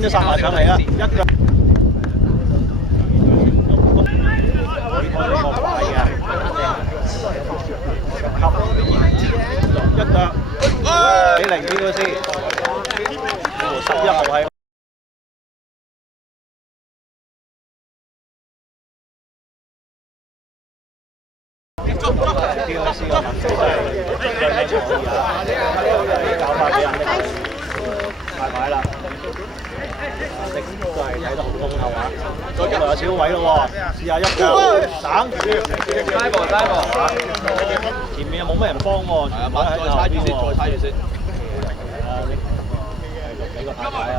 邊都殺埋上嚟啊！一腳開咗個快嘅，一腳俾零邊個先？11號係。POC 個特色真係最靚可以啊！搞翻俾人拎大牌啦，拎都係睇得好通透啊！嗰度有少少位咯喎，試下一腳省住，拉波，前面又冇咩人幫喎，再猜住先，再猜住先。係啊，繼續俾個大牌啊！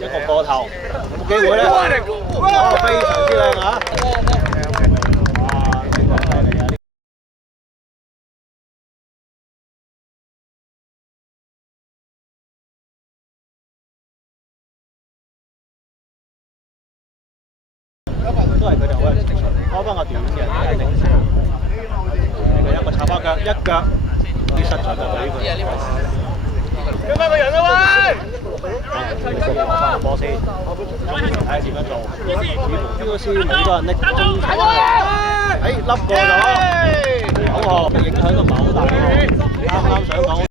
一個過頭，有冇機會咧？哇，非常之靚啊！都係佢哋好有情緒，開翻個短嘅，一個插花腳，一腳啲失咗就俾佢。要翻個人啦喂！攞翻個波先，睇下點樣做。似乎POC冇多人拎中場，笠過咗，9號嘅影響都唔係好大喎。啱想講。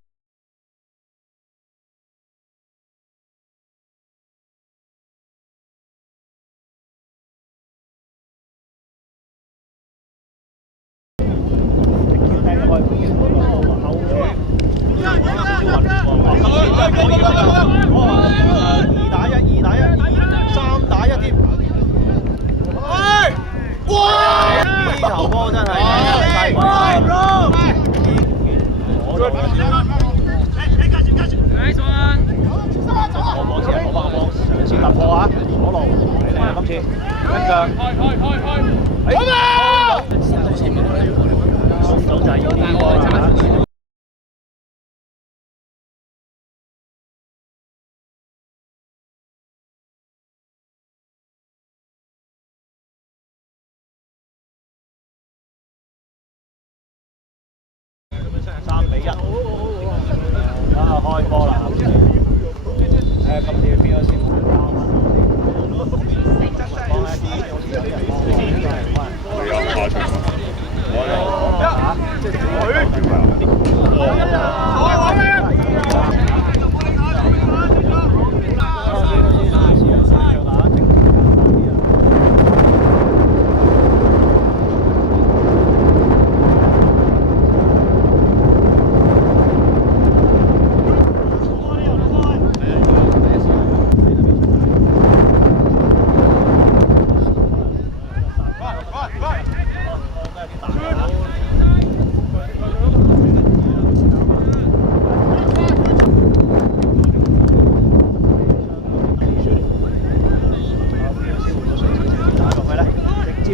球波真係細我波先，我翻個波，嘗試突破啊！左路嚟啦，今次一腳，衝到就係要呢個啦。3比1，開波啦！今次POC冇人交翻我哋，好似有啲人幫我，真係關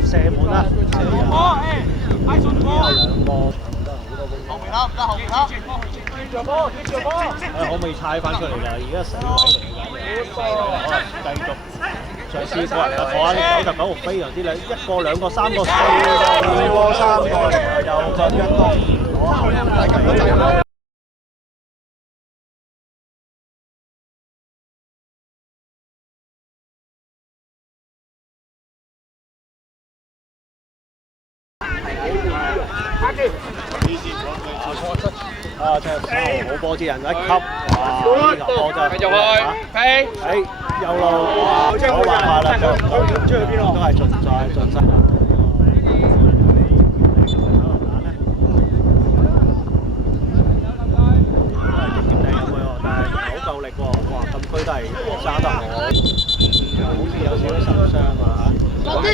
射門啦！可唔可以猜翻出嚟㗎？而家死位嚟㗎，繼續嘗試過人突破啊！99號非常之靚，1個、2個、3個、4個、3個，又進一個，係咁多仔。好波之人一級，哇！呢球波真係好靚嚇，右路冇辦法啦，出去邊咯？都係盡身啦。都係直接掟入去喎，但係好夠力喎，哇！禁區都係揸得好，好似有少少受傷啊嚇。落啲！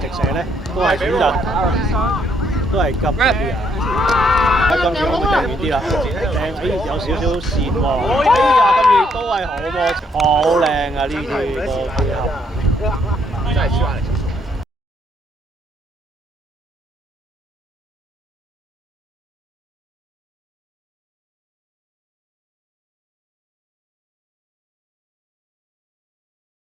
直射咧都係選擇。都係急啲啊！今次可唔可以掟遠啲啦？掟有少少線喎。今次都係好波，好靚啊！呢啲個配合。